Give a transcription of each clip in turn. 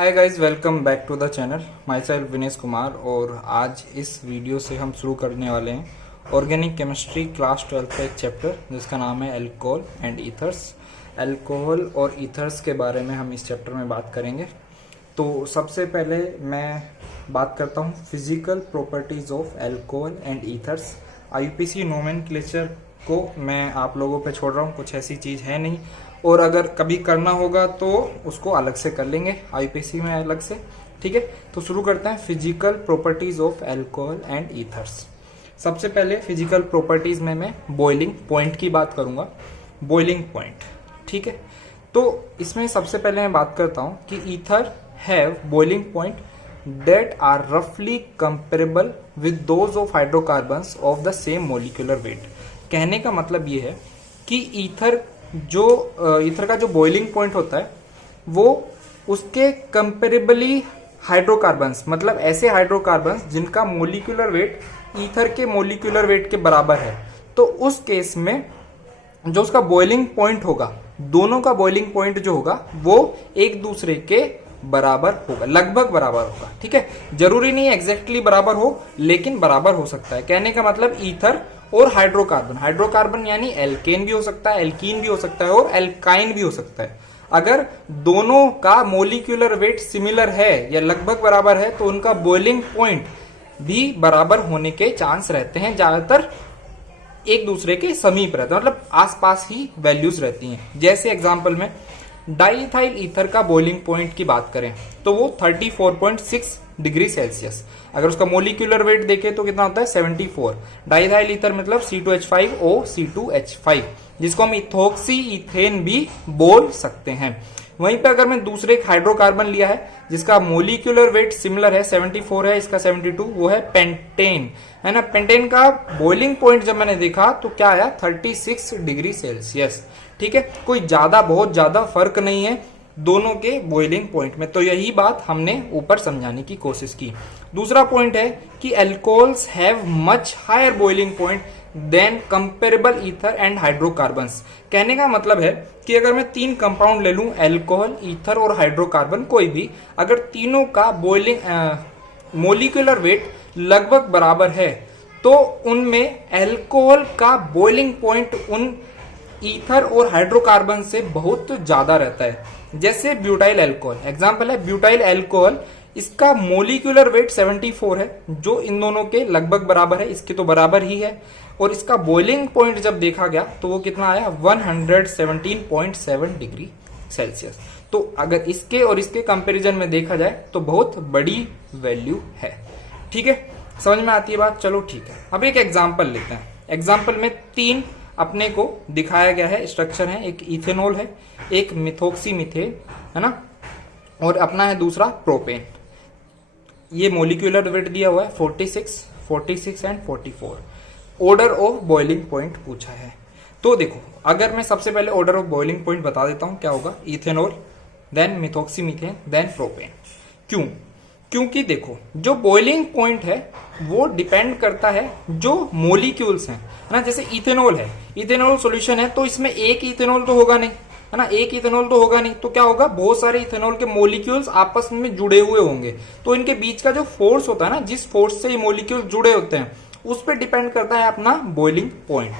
Hi guys, welcome back to the channel. My self Vinesh Kumar. और आज इस वीडियो से हम शुरू करने वाले हैं ऑर्गेनिक केमिस्ट्री क्लास 12 का एक चैप्टर जिसका नाम है अल्कोहल एंड ईथर्स। अल्कोहल और ईथर्स के बारे में हम इस चैप्टर में बात करेंगे। तो सबसे पहले मैं बात करता हूँ physical properties of alcohol and ethers. IUPAC nomenclature को मैं आप लोगों पे छोड़ रहा हूँ, कुछ ऐसी चीज़ है नहीं, और अगर कभी करना होगा तो उसको अलग से कर लेंगे आईयूपीएसी में अलग से। ठीक है, तो शुरू करते हैं physical properties of alcohol and ethers. सबसे पहले फिजिकल प्रॉपर्टीज में मैं बॉइलिंग पॉइंट की बात करूंगा। बॉइलिंग पॉइंट, ठीक है। तो इसमें सबसे पहले मैं बात करता हूं कि ether have boiling point that are roughly comparable with those of hydrocarbons of the same molecular weight। कहने का मतलब ये है कि ईथर का जो बॉइलिंग पॉइंट होता है वो उसके कंपेरेबली हाइड्रोकार्बन्स, मतलब ऐसे हाइड्रोकार्बन्स जिनका मोलिकुलर वेट ईथर के मोलिकुलर वेट के बराबर है, तो उस केस में जो उसका बॉइलिंग पॉइंट होगा, दोनों का बॉइलिंग पॉइंट जो होगा वो एक दूसरे के बराबर होगा, लगभग बराबर होगा। ठीक है, जरूरी नहीं है एग्जैक्टली बराबर हो, लेकिन बराबर हो सकता है। कहने का मतलब ईथर और हाइड्रोकार्बन, हाइड्रोकार्बन यानी एल्केन भी हो सकता है, एल्कीन भी हो सकता है और एल्काइन भी हो सकता है। अगर दोनों का मोलिकुलर वेट सिमिलर है या लगभग बराबर है तो उनका बॉइलिंग पॉइंट भी बराबर होने के चांस रहते हैं, ज्यादातर एक दूसरे के समीप रहते हैं, मतलब आसपास ही वैल्यूज रहती हैं। जैसे एग्जांपल में डाईइथाइल ईथर का बॉइलिंग पॉइंट की बात करें तो वो 34.6 डिग्री सेल्सियस। अगर उसका मोलिकुलर वेट देखें तो कितना होता है 74। डाईइथाइल ईथर मतलब C2H5O C2H5, जिसको हम इथोक्सी इथेन भी बोल सकते हैं। वहीं पे अगर मैं दूसरे एक हाइड्रोकार्बन लिया है जिसका मोलिकुलर वेट सिमिलर है, 74 है, इसका 72, वो है पेंटेन, है ना। पेंटेन का बॉइलिंग पॉइंट जब मैंने देखा तो क्या आया 36 डिग्री सेल्सियस। ठीक है, कोई ज्यादा बहुत ज्यादा फर्क नहीं है दोनों के बॉइलिंग पॉइंट में। तो यही बात हमने ऊपर समझाने की कोशिश की। दूसरा पॉइंट है कि alcohols have much higher boiling point than comparable ether and hydrocarbons. कहने का मतलब है कि अगर मैं 3 कंपाउंड ले लूं, अल्कोहल, ईथर और हाइड्रोकार्बन, कोई भी, अगर तीनों का बॉइलिंग मोलिकुलर वेट लगभग बराबर है तो उनमें अल्कोहल का बॉइलिंग पॉइंट उन ईथर और हाइड्रोकार्बन से बहुत ज्यादा रहता है। जैसे ब्यूटाइल अल्कोहल, एग्जांपल है ब्यूटाइल अल्कोहल, इसका मोलिकुलर वेट 74 है जो इन दोनों के लगभग बराबर है, इसके तो बराबर ही है, और इसका बॉइलिंग पॉइंट जब देखा गया तो वो कितना आया 117.7 डिग्री सेल्सियस। तो अगर इसके और इसके कंपैरिजन में देखा जाए तो बहुत बड़ी वैल्यू है। ठीक है, समझ में आती है बात। चलो ठीक है, अब एक एग्जांपल लेते हैं। एग्जांपल में 3 अपने को दिखाया गया है स्ट्रक्चर है, एक इथेनॉल है, एक मिथोक्सी मीथेन, है ना, और अपना है दूसरा प्रोपेन। ये मोलिकुलर वेट दिया हुआ है 46, 46 and 44। Order of boiling point पूछा है। तो देखो, अगर मैं सबसे पहले ऑर्डर ऑफ बॉइलिंग पॉइंट बता देता हूं क्या होगा, ethanol, then methoxy methane, then propane. क्यों? क्योंकि देखो, जो बॉइलिंग पॉइंट है वो डिपेंड करता है जो मोलिक्यूल्स हैं, है ना। जैसे इथेनॉल है, इथेनॉल सॉल्यूशन है तो इसमें एक इथेनॉल तो होगा नहीं, है ना, एक इथेनॉल तो होगा नहीं, तो क्या होगा, बहुत सारे इथेनॉल के मोलिक्यूल्स आपस में जुड़े हुए होंगे। तो इनके बीच का जो फोर्स होता है ना, जिस फोर्स से ये मोलिक्यूल जुड़े होते हैं, उस पर डिपेंड करता है अपना बॉइलिंग पॉइंट।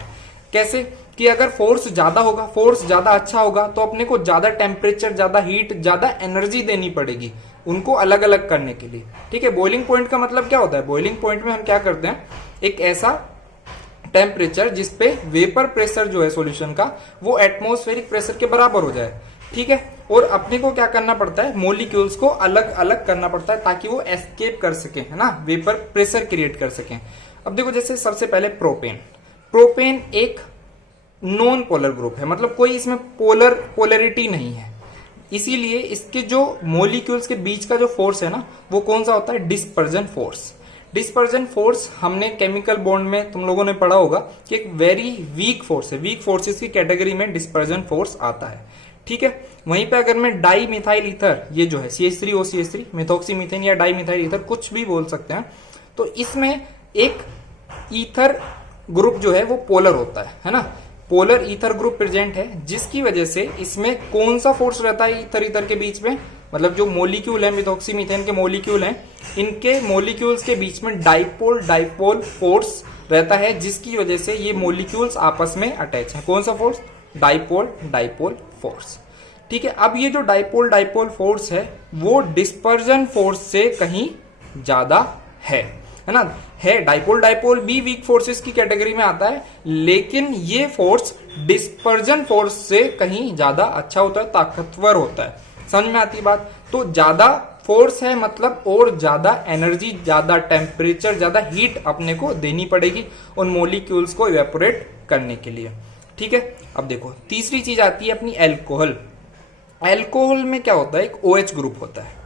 कैसे कि अगर फोर्स ज्यादा होगा, फोर्स ज्यादा अच्छा होगा, तो अपने को ज्यादा टेम्परेचर, ज्यादा हीट, ज्यादा एनर्जी देनी पड़ेगी उनको अलग अलग करने के लिए। ठीक है, बॉइलिंग पॉइंट का मतलब क्या होता है, बॉइलिंग पॉइंट में हम क्या करते हैं, एक ऐसा टेम्परेचर जिसपे वेपर प्रेशर जो है सॉल्यूशन का वो एटमॉस्फेरिक प्रेशर के बराबर हो जाए। ठीक है, और अपने को क्या करना पड़ता है, मोलिक्यूल्स को अलग अलग करना पड़ता है ताकि वो एस्केप कर सके, है ना, वेपर प्रेशर क्रिएट कर सके। अब देखो, जैसे सबसे पहले प्रोपेन। प्रोपेन एक नॉन पोलर ग्रुप है, मतलब कोई इसमें पोलरिटी नहीं है, इसीलिए इसके जो मोलिक्यूल्स के बीच का जो फोर्स है ना, वो कौन सा होता है, डिस्पर्जन फोर्स। डिस्पर्जन फोर्स हमने केमिकल बॉन्ड में तुम लोगों ने पढ़ा होगा कि एक वेरी वीक फोर्स है, वीक फोर्सेस की कैटेगरी में डिस्पर्जन फोर्स आता है। ठीक है, वहीं पे अगर मैं डाई मिथाइल ईथर, ये जो है CH3OCH3, मिथोक्सी मीथेन या डाई मिथाइल ईथर, कुछ भी बोल सकते हैं, तो इसमें एक ईथर ग्रुप जो है वो पोलर होता है ना, पोलर ईथर ग्रुप प्रेजेंट है, जिसकी वजह से इसमें कौन सा फोर्स रहता है ईथर ईथर के बीच में, मतलब जो मोलिक्यूल है मिथॉक्सी मीथेन के मोलिक्यूल हैं, इनके मोलिक्यूल्स के बीच में डाइपोल डाइपोल फोर्स रहता है, जिसकी वजह से ये मोलिक्यूल्स आपस में अटैच हैं। कौन सा फोर्स? Dipole dipole force. ठीक है, अब ये जो डाइपोल डाइपोल फोर्स है वो डिस्पर्जन फोर्स से कहीं ज्यादा है ना। है, डाइपोल डाइपोल भी वीक फोर्सेस की कैटेगरी में आता है, लेकिन ये फोर्स डिस्पर्जन फोर्स से कहीं ज्यादा अच्छा होता है, ताकतवर होता है। समझ में आती बात? तो ज्यादा फोर्स है मतलब और ज्यादा एनर्जी, ज्यादा टेम्परेचर, ज्यादा हीट अपने को देनी पड़ेगी उन मोलिक्यूल्स को इवेपोरेट करने के लिए। ठीक है, अब देखो तीसरी चीज आती है अपनी एल्कोहल। एल्कोहल में क्या होता है? एक OH ग्रुप होता है।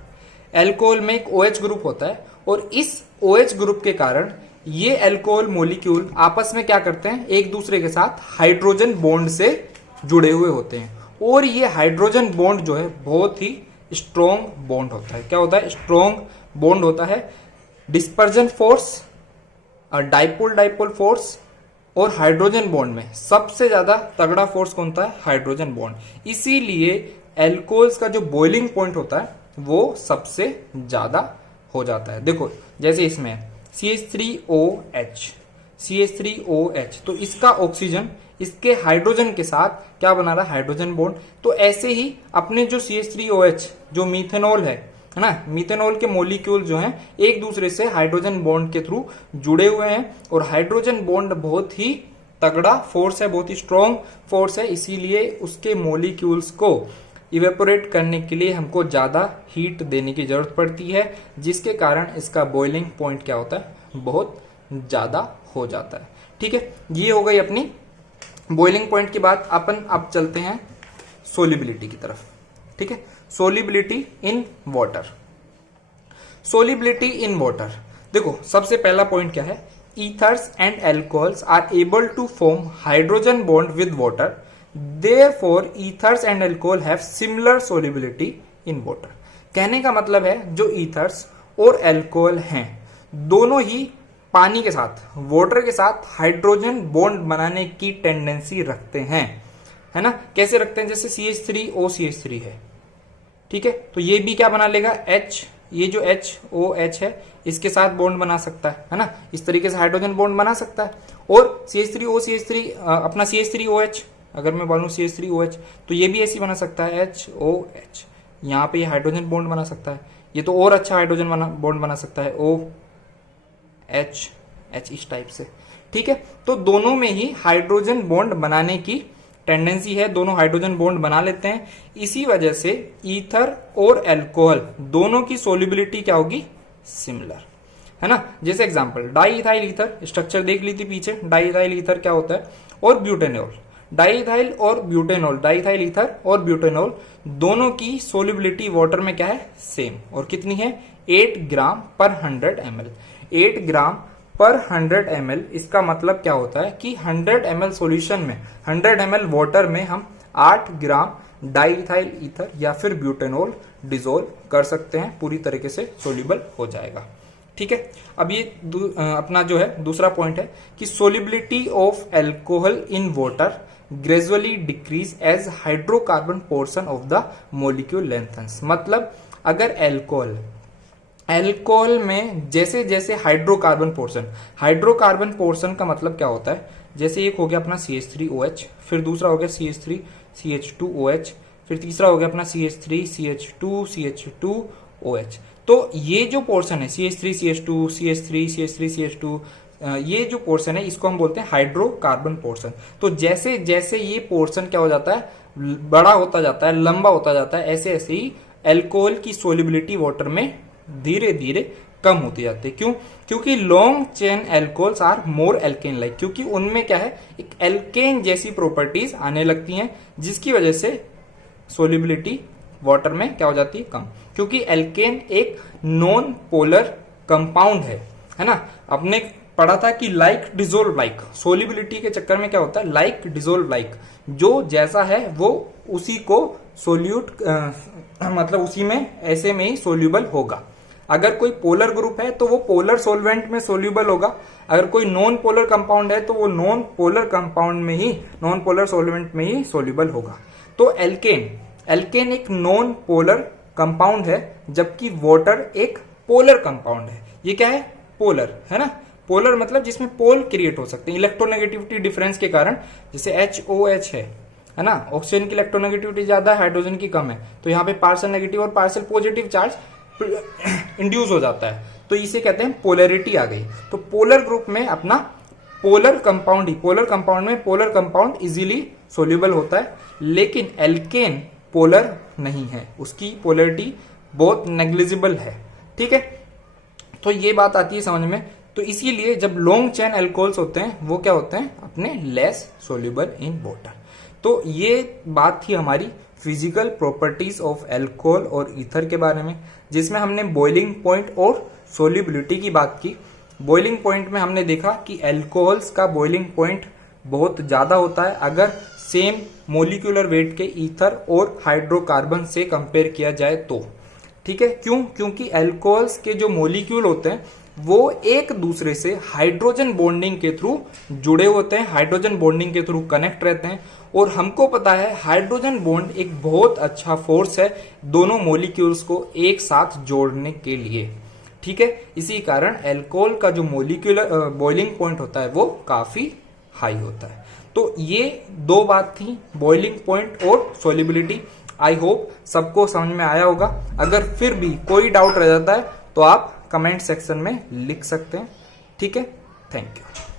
एल्कोहल में एक OH ग्रुप होता है और इस OH ग्रुप के कारण ये एल्कोहल मॉलिक्यूल आपस में क्या करते हैं? एक दूसरे के साथ हाइड्रोजन बॉन्ड से जुड़े हुए होते हैं और ये हाइड्रोजन बॉन्ड जो है बहुत ही स्ट्रॉन्ग बॉन्ड होता है। क्या होता है? स्ट्रॉन्ग बॉन्ड होता है। Dispersion force, dipole dipole force और हाइड्रोजन बॉन्ड में सबसे ज्यादा तगड़ा फोर्स कौन सा है? Hydrogen bond. इसीलिए एल्कोहल्स का जो बॉइलिंग पॉइंट होता है वो सबसे ज्यादा हो जाता है। देखो जैसे इसमें CH3OH, CH3OH, तो इसका ऑक्सीजन इसके हाइड्रोजन के साथ क्या बना रहा है? Hydrogen bond. तो ऐसे ही अपने जो CH3OH जो मीथेनॉल है ना, मीथेनॉल के मॉलिक्यूल जो हैं एक दूसरे से हाइड्रोजन बॉन्ड के थ्रू जुड़े हुए हैं और हाइड्रोजन बॉन्ड बहुत ही तगड़ा फोर्स है, बहुत ही स्ट्रॉन्ग फोर्स है। इसीलिए उसके मॉलिक्यूल्स को इवेपोरेट करने के लिए हमको ज्यादा हीट देने की जरूरत पड़ती है, जिसके कारण इसका बॉइलिंग पॉइंट क्या होता है? बहुत ज्यादा हो जाता है। ठीक है, ये हो गई अपनी बॉइलिंग पॉइंट की बात। अपन अब चलते हैं सोलिबिलिटी की तरफ। ठीक है, solubility in water. Solubility in water, देखो सबसे पहला पॉइंट क्या है? Ethers and alcohols are able to form hydrogen bond with water, therefore ethers and alcohol have similar solubility in water. कहने का मतलब है जो ईथर्स और एल्कोहल हैं दोनों ही पानी के साथ, वाटर के साथ हाइड्रोजन बॉन्ड बनाने की टेंडेंसी रखते हैं, है ना। कैसे रखते हैं? जैसे CH3OCH3 है, ठीक है, तो ये भी क्या बना लेगा? H, ये जो HOH है इसके साथ बॉन्ड बना सकता है ना, इस तरीके से हाइड्रोजन बॉन्ड बना सकता है। और CH3OCH3 अपना CH3OH, अगर मैं बोलूं CH3OH तो ये भी ऐसी बना सकता है HOH, यहाँ पे ये हाइड्रोजन बॉन्ड बना सकता है। ये तो और अच्छा हाइड्रोजन बॉन्ड बना सकता है OH इस टाइप से। ठीक है, तो दोनों में ही हाइड्रोजन बॉन्ड बनाने की टेंडेंसी है, दोनों हाइड्रोजन बॉन्ड बना लेते हैं। इसी वजह से ईथर और एल्कोहल दोनों की सोल्युबिलिटी क्या होगी? सिमिलर, है ना। जैसे एग्जांपल डाईइथाइल ईथर, स्ट्रक्चर देख ली थी पीछे। डाईइथाइल ईथर क्या होता है? और ब्यूटेनॉल, डाईइथाइल और ब्यूटेनॉल, डाईइथाइल ईथर और ब्यूटेनॉल दोनों की सोल्युबिलिटी वाटर में क्या है? सेम। और कितनी है? 8 ग्राम पर 100 ml। 8 ग्राम पर 100 ml, इसका मतलब क्या होता है कि 100 ml सॉल्यूशन में, 100 ml वाटर में हम 8 ग्राम डाईइथाइल ईथर या फिर ब्यूटेनॉल डिसोल्व कर सकते हैं, पूरी तरीके से सोल्यूबल हो जाएगा। ठीक है, अब ये अपना जो है दूसरा पॉइंट है कि solubility of alcohol in water gradually decrease as hydrocarbon portion of the molecule lengthens. मतलब अगर एल्कोहल में जैसे जैसे हाइड्रोकार्बन पोर्शन का मतलब क्या होता है? जैसे एक हो गया अपना CH3OH, फिर दूसरा हो गया CH3CH2OH, फिर तीसरा हो गया अपना CH3CH2CH2OH। तो ये जो पोर्शन है CH3CH2 CH3CH2 ये जो पोर्शन है इसको हम बोलते हैं हाइड्रोकार्बन पोर्शन। तो जैसे जैसे ये पोर्शन क्या हो जाता है? बड़ा होता जाता है, लंबा होता जाता है, ऐसे ऐसे ही एल्कोहल की सोल्युबिलिटी वाटर में धीरे धीरे कम होती जाती है। क्यों? क्योंकि long chain alcohols are more alkane like, क्योंकि उनमें क्या है? एक एल्केन जैसी प्रॉपर्टीज आने लगती हैं, जिसकी वजह से सोल्युबिलिटी वाटर में क्या हो जाती है? कम। क्योंकि एल्केन एक नॉन पोलर कंपाउंड है ना। अपने पढ़ा था कि लाइक डिसोल्व लाइक, सोल्युबिलिटी के चक्कर में क्या होता है? लाइक डिसोल्व लाइक, जो जैसा है वो उसी को सोल्यूट मतलब उसी में ऐसे में ही सोल्यूबल होगा। अगर कोई पोलर ग्रुप है तो वो पोलर सोलवेंट में सोल्यूबल होगा, अगर कोई नॉन पोलर कंपाउंड है तो वो नॉन पोलर कंपाउंड में ही, नॉन पोलर सोलवेंट में ही सोल्यूबल होगा। तो एल्केन एक नॉन पोलर कंपाउंड है, जबकि वाटर एक पोलर कंपाउंड है। ये क्या है? पोलर है ना। पोलर मतलब जिसमें पोल क्रिएट हो सकते हैं इलेक्ट्रोनेगेटिविटी डिफरेंस के कारण। जैसे HOH है ना, ऑक्सीजन की इलेक्ट्रोनेगेटिविटी ज्यादा है, हाइड्रोजन की कम है, तो यहाँ पे पार्शियल नेगेटिव और पार्शियल पॉजिटिव चार्ज इंड्यूस हो जाता है, तो इसे कहते हैं पोलैरिटी आ गई। तो पोलर ग्रुप में अपना पोलर कंपाउंड ही, पोलर कंपाउंड में पोलर कंपाउंड इजीली सोल्यूबल होता है, लेकिन एल्केन पोलर नहीं है, उसकी पोलैरिटी बहुत नेग्लिजिबल है। ठीक है, तो ये बात आती है समझ में। तो इसीलिए जब लॉन्ग चेन अल्कोहल्स होते हैं वो क्या होते हैं? अपने लेस सोल्यूबल इन वाटर। तो ये बात थी हमारी फिजिकल प्रॉपर्टीज ऑफ अल्कोहल और ईथर के बारे में, जिसमें हमने बॉइलिंग पॉइंट और सोल्यूबिलिटी की बात की। बॉइलिंग पॉइंट में हमने देखा कि अल्कोहल्स का बॉइलिंग पॉइंट बहुत ज्यादा होता है अगर सेम मोलिकुलर वेट के ईथर और हाइड्रोकार्बन से कंपेयर किया जाए तो। ठीक है, क्यों? क्योंकि अल्कोहल्स के जो मोलिक्यूल होते हैं वो एक दूसरे से हाइड्रोजन बॉन्डिंग के थ्रू जुड़े होते हैं, हाइड्रोजन बॉन्डिंग के थ्रू कनेक्ट रहते हैं। और हमको पता है हाइड्रोजन बॉन्ड एक बहुत अच्छा फोर्स है दोनों मोलिक्यूल्स को एक साथ जोड़ने के लिए। ठीक है, इसी कारण अल्कोहल का जो मोलिक्यूलर बॉइलिंग पॉइंट होता है वो काफी हाई होता है। तो ये दो बात थी, बॉइलिंग पॉइंट और सोल्यूबिलिटी। आई होप सबको समझ में आया होगा। अगर फिर भी कोई डाउट रह जाता है तो आप कमेंट सेक्शन में लिख सकते हैं। ठीक है, थैंक यू।